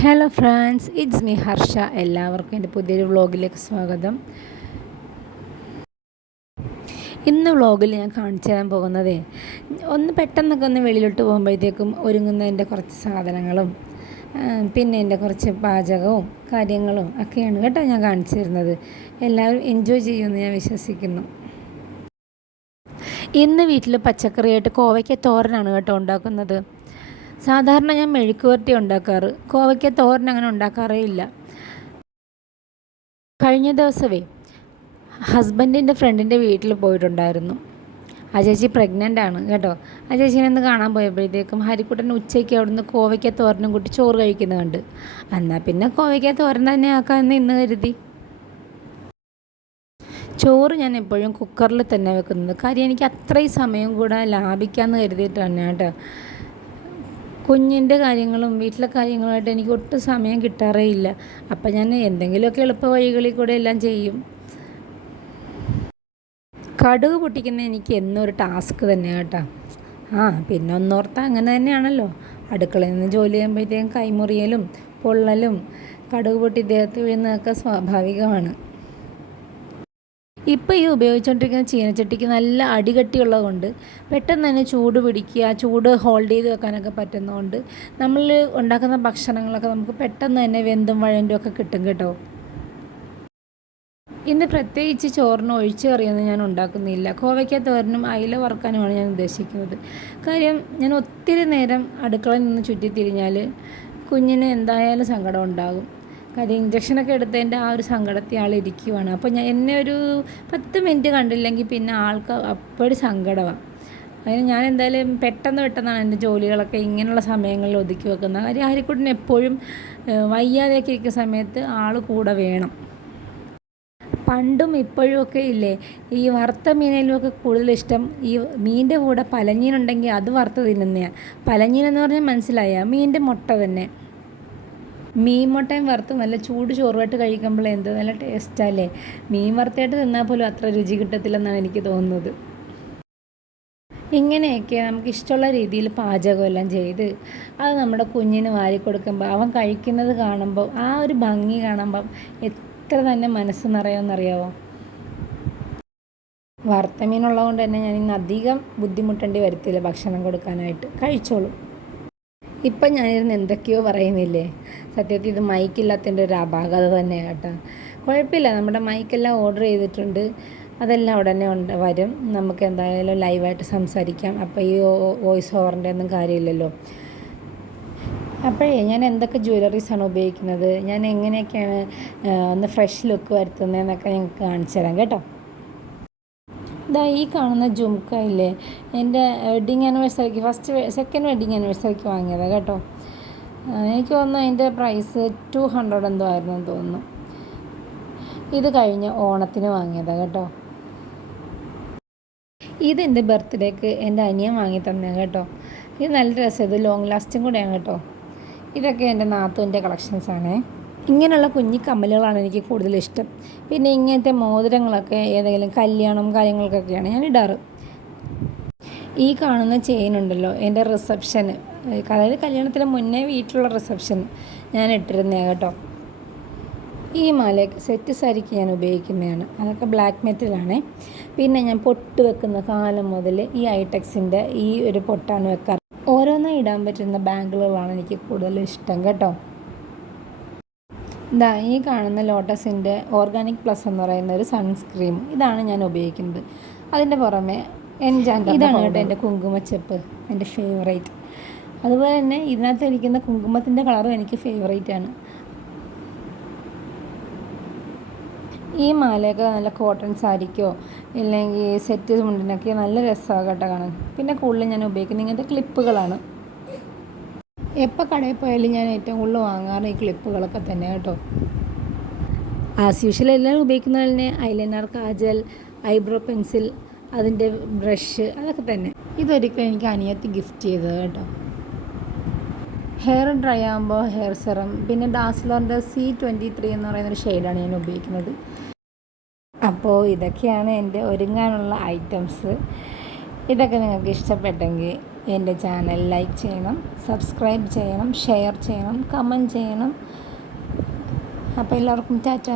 Hello friends, it's me Harsha. എല്ലാവർക്കും എൻ്റെ പുതിയൊരു വ്ളോഗിലേക്ക് സ്വാഗതം. ഇന്ന് വ്ളോഗിൽ ഞാൻ കാണിച്ചു തരാൻ പോകുന്നത് പെട്ടെന്നൊക്കെ വെളിയിലോട്ട് പോകുമ്പോഴത്തേക്കും ഒരുങ്ങുന്നതിൻ്റെ കുറച്ച് സാധനങ്ങളും പിന്നെ എൻ്റെ കുറച്ച് പാചകവും കാര്യങ്ങളും ഒക്കെയാണ് കേട്ടോ ഞാൻ കാണിച്ചു തരുന്നത്. എല്ലാവരും എൻജോയ് ചെയ്യുമെന്ന് ഞാൻ വിശ്വസിക്കുന്നു. ഇന്ന് വീട്ടിൽ പച്ചക്കറിയായിട്ട് കോവയ്ക്ക തോരനാണ് കേട്ടോ ഉണ്ടാക്കുന്നത്. സാധാരണ ഞാൻ മെഴുക്ക് വരട്ടി ഉണ്ടാക്കാറ്, കോവയ്ക്ക തോരൻ അങ്ങനെ ഉണ്ടാക്കാറേ ഇല്ല. കഴിഞ്ഞ ദിവസമേ ഹസ്ബൻഡിൻ്റെ ഫ്രണ്ടിൻ്റെ വീട്ടിൽ പോയിട്ടുണ്ടായിരുന്നു. ആ ചേച്ചി പ്രഗ്നൻ്റ് ആണ് കേട്ടോ. ആ ചേച്ചീനെ ഒന്ന് കാണാൻ പോയപ്പോഴത്തേക്കും ഹരിക്കുട്ടൻ ഉച്ചയ്ക്ക് അവിടുന്ന് കോവയ്ക്ക തോരനും കൂട്ടി ചോറ് കഴിക്കുന്നത് കണ്ട്. എന്നാൽ പിന്നെ കോവയ്ക്ക തോരൻ തന്നെ ആക്കാമെന്ന് ഇന്ന് കരുതി. ചോറ് ഞാൻ എപ്പോഴും കുക്കറിൽ തന്നെ വെക്കുന്നത്. കാര്യം എനിക്ക് അത്രയും സമയം കൂടെ ലാഭിക്കാമെന്ന് കരുതിയിട്ട് തന്നെ കേട്ടോ. കുഞ്ഞിൻ്റെ കാര്യങ്ങളും വീട്ടിലെ കാര്യങ്ങളുമായിട്ട് എനിക്ക് ഒട്ടും സമയം കിട്ടാറേ ഇല്ല. അപ്പം ഞാൻ എന്തെങ്കിലുമൊക്കെ എളുപ്പ വഴികളിൽ കൂടെ എല്ലാം ചെയ്യും. കടുക് പൊട്ടിക്കുന്ന എനിക്ക് എന്നും ഒരു ടാസ്ക് തന്നെ കേട്ടോ. പിന്നെ ഒന്നോർത്താൽ അങ്ങനെ തന്നെയാണല്ലോ. അടുക്കളയിൽ നിന്ന് ജോലി ചെയ്യുമ്പോഴത്തേക്കും കൈമുറിയലും പൊള്ളലും കടുക് പൊട്ടി ദേഹത്ത് വീഴുന്നതൊക്കെ സ്വാഭാവികമാണ്. ഇപ്പോൾ ഈ ഉപയോഗിച്ചുകൊണ്ടിരിക്കുന്ന ചീനച്ചട്ടിക്ക് നല്ല അടികട്ടിയുള്ളത് കൊണ്ട് പെട്ടെന്ന് തന്നെ ചൂട് പിടിക്കുക, ചൂട് ഹോൾഡ് ചെയ്ത് വെക്കാനൊക്കെ പറ്റുന്നതുകൊണ്ട് നമ്മൾ ഉണ്ടാക്കുന്ന ഭക്ഷണങ്ങളൊക്കെ നമുക്ക് പെട്ടെന്ന് തന്നെ വെന്തും വഴണ്ടും ഒക്കെ കിട്ടും കേട്ടോ. ഇന്ന് പ്രത്യേകിച്ച് ചോറിന് ഒഴിച്ച് കറിയൊന്നും ഞാൻ ഉണ്ടാക്കുന്നില്ല. കോവയ്ക്ക തോരനും അയില വറുക്കാനുമാണ് ഞാൻ ഉദ്ദേശിക്കുന്നത്. കാര്യം ഞാൻ ഒത്തിരി നേരം അടുക്കളയിൽ നിന്ന് ചുറ്റിത്തിരിഞ്ഞാൽ കുഞ്ഞിന് എന്തായാലും സങ്കടം ഉണ്ടാകും. കാര്യം ഇഞ്ചക്ഷനൊക്കെ എടുത്തതിൻ്റെ ആ ഒരു സങ്കടത്തിൽ ആൾ ഇരിക്കുവാണ്. അപ്പോൾ എന്നെ ഒരു 10 മിനിറ്റ് കണ്ടില്ലെങ്കിൽ പിന്നെ ആൾക്ക് അപ്പോഴും സങ്കടമാണ്. അതിന് ഞാൻ എന്തായാലും പെട്ടെന്നാണ് എൻ്റെ ജോലികളൊക്കെ ഇങ്ങനെയുള്ള സമയങ്ങളിൽ ഒതുക്കി വെക്കുന്നത്. കാര്യം ഹരിക്കുട്ടന് എപ്പോഴും വയ്യാതെയൊക്കെ ഇരിക്കുന്ന സമയത്ത് ആൾ കൂടെ വേണം. പണ്ടും ഇപ്പോഴും ഒക്കെ ഇല്ലേ, ഈ വറുത്ത മീനിലുമൊക്കെ കൂടുതൽ ഇഷ്ടം ഈ മീനിൻ്റെ കൂടെ പലഞ്ഞീനുണ്ടെങ്കിൽ അത് വറുത്ത് തിന്നുന്നതാണ്. പലഞ്ഞീനെന്ന് പറഞ്ഞാൽ മനസ്സിലായ മീനിൻ്റെ മുട്ട തന്നെ. മീൻ മുട്ടയും വറുത്ത് നല്ല ചൂട് ചോറുമായിട്ട് കഴിക്കുമ്പോൾ എന്ത് നല്ല ടേസ്റ്റല്ലേ. മീൻ വറുത്തായിട്ട് തിന്നാൽ പോലും അത്ര രുചി കിട്ടത്തില്ലെന്നാണ് എനിക്ക് തോന്നുന്നത്. ഇങ്ങനെയൊക്കെ നമുക്ക് ഇഷ്ടമുള്ള രീതിയിൽ പാചകമെല്ലാം ചെയ്ത് അത് നമ്മുടെ കുഞ്ഞിന് വാരി കൊടുക്കുമ്പോൾ അവൻ കഴിക്കുന്നത് കാണുമ്പോൾ ആ ഒരു ഭംഗി കാണുമ്പം എത്ര തന്നെ മനസ്സ് നിറയുമെന്നറിയാമോ. വറുത്ത മീനുള്ളതുകൊണ്ട് തന്നെ ഞാൻ ഇന്ന് അധികം ബുദ്ധിമുട്ടേണ്ടി വരത്തില്ല ഭക്ഷണം കൊടുക്കാനായിട്ട്, കഴിച്ചോളും. ഇപ്പം ഞാനിരുന്ന് എന്തൊക്കെയോ പറയുന്നില്ലേ. സത്യത്തിൽ ഇത് മൈക്കില്ലാത്തതിൻ്റെ ഒരു അപാകത തന്നെയാണ് കേട്ടോ. കുഴപ്പമില്ല, നമ്മുടെ മൈക്കെല്ലാം ഓർഡർ ചെയ്തിട്ടുണ്ട്. അതെല്ലാം ഉടനെ വരും. നമുക്ക് എന്തായാലും ലൈവായിട്ട് സംസാരിക്കാം. അപ്പോൾ ഈ വോയിസ് ഓവറിൻ്റെ ഒന്നും കാര്യമില്ലല്ലോ. അപ്പോഴേ ഞാൻ എന്തൊക്കെ ജ്വല്ലറീസാണ് ഉപയോഗിക്കുന്നത്, ഞാൻ എങ്ങനെയൊക്കെയാണ് ഒന്ന് ഫ്രഷ് ലുക്ക് വരുത്തുന്നതെന്നൊക്കെ ഞങ്ങൾക്ക് കാണിച്ചു തരാം കേട്ടോ. ഈ കാണുന്ന ജുംക്ക ഇല്ലേ, എൻ്റെ വെഡ്ഡിങ് ആനിവേഴ്സറിക്ക് സെക്കൻഡ് വെഡ്ഡിങ് ആനിവേഴ്സറിക്ക് വാങ്ങിയതാണ് കേട്ടോ. എനിക്ക് തോന്നുന്നു അതിൻ്റെ പ്രൈസ് 200 എന്തോ ആയിരുന്നെന്ന് തോന്നുന്നു. ഇത് കഴിഞ്ഞ ഓണത്തിന് വാങ്ങിയതാണ് കേട്ടോ. ഇതെൻ്റെ ബർത്ത്ഡേക്ക് എൻ്റെ അനിയൻ വാങ്ങി തന്നെയാണ് കേട്ടോ. ഇത് നല്ല രസം, ഇത് ലോങ് ലാസ്റ്റിംഗ് കൂടെയാണ് കേട്ടോ. ഇതൊക്കെ എൻ്റെ നാത്തൂൻ്റെ കളക്ഷൻസാണേ. ഇങ്ങനെയുള്ള കുഞ്ഞി കമ്മലുകളാണ് എനിക്ക് കൂടുതൽ ഇഷ്ടം. പിന്നെ ഇങ്ങനത്തെ മോതിരങ്ങളൊക്കെ ഏതെങ്കിലും കല്യാണം കാര്യങ്ങൾക്കൊക്കെയാണ് ഞാൻ ഇടാറ്. ഈ കാണുന്ന ചെയിൻ ഉണ്ടല്ലോ, എൻ്റെ റിസപ്ഷന്, അതായത് കല്യാണത്തിന് മുന്നേ വീട്ടിലുള്ള റിസപ്ഷൻ ഞാൻ ഇട്ടിരുന്നതാണ് കേട്ടോ. ഈ മാലയൊക്കെ സെറ്റ് സാരിക്ക് ഞാൻ ഉപയോഗിക്കുന്നതാണ്. അതൊക്കെ ബ്ലാക്ക് മെറ്റലാണേ. പിന്നെ ഞാൻ പൊട്ട് വെക്കുന്ന കാലം മുതൽ ഈ ഐടെക്സിൻ്റെ ഈ ഒരു പൊട്ടാണ് വെക്കാറ്. ഓരോന്നും ഇടാൻ പറ്റുന്ന ബാംഗിളുകളാണ് എനിക്ക് കൂടുതൽ ഇഷ്ടം കേട്ടോ. ഈ കാണുന്ന ലോട്ടസിൻ്റെ ഓർഗാനിക് പ്ലസ് എന്ന് പറയുന്ന ഒരു സൺസ്ക്രീം, ഇതാണ് ഞാൻ ഉപയോഗിക്കുന്നത്. അതിൻ്റെ പുറമെ ഇതാണ് കേട്ടോ എൻ്റെ കുങ്കുമച്ചെപ്പ്, എൻ്റെ ഫേവറേറ്റ്. അതുപോലെ തന്നെ ഇതിനകത്ത് ഇരിക്കുന്ന കുങ്കുമത്തിൻ്റെ കളറും എനിക്ക് ഫേവറേറ്റാണ്. ഈ മാലയൊക്കെ നല്ല കോട്ടൺ സാരിക്കോ ഇല്ലെങ്കിൽ സെറ്റ് മുണ്ടിനൊക്കെ നല്ല രസമാണ് കേട്ടോ കാണാൻ. പിന്നെ കൂടുതലും ഞാൻ ഉപയോഗിക്കുന്നത് ഇങ്ങനത്തെ ക്ലിപ്പുകളാണ്. എപ്പോൾ കടയിൽ പോയാലും ഞാൻ ഏറ്റവും കൂടുതൽ വാങ്ങാറ് ഈ ക്ലിപ്പുകളൊക്കെ തന്നെ കേട്ടോ. ആസ് യൂഷ്വൽ എല്ലാവരും ഉപയോഗിക്കുന്നത് തന്നെ ഐലൈനർ, കാജൽ, ഐബ്രോ പെൻസിൽ, അതിൻ്റെ ബ്രഷ്, അതൊക്കെ തന്നെ. ഇതൊരിക്കലും എനിക്ക് അനിയത്തി ഗിഫ്റ്റ് ചെയ്തത് കേട്ടോ. ഹെയർ ഡ്രൈ ആകുമ്പോൾ ഹെയർ സെറം, പിന്നെ ഡാസ്ലറിൻ്റെ C23 എന്ന് പറയുന്നൊരു ഷെയ്ഡാണ് ഞാൻ ഉപയോഗിക്കുന്നത്. അപ്പോൾ ഇതൊക്കെയാണ് എൻ്റെ ഒരുങ്ങാനുള്ള ഐറ്റംസ്. ഇതൊക്കെ നിങ്ങൾക്ക് ഇഷ്ടപ്പെട്ടെങ്കിൽ എൻ്റെ ചാനൽ ലൈക്ക് ചെയ്യണം, സബ്സ്ക്രൈബ് ചെയ്യണം, ഷെയർ ചെയ്യണം, കമൻറ്റ് ചെയ്യണം. അപ്പോൾ എല്ലാവർക്കും ടാറ്റ.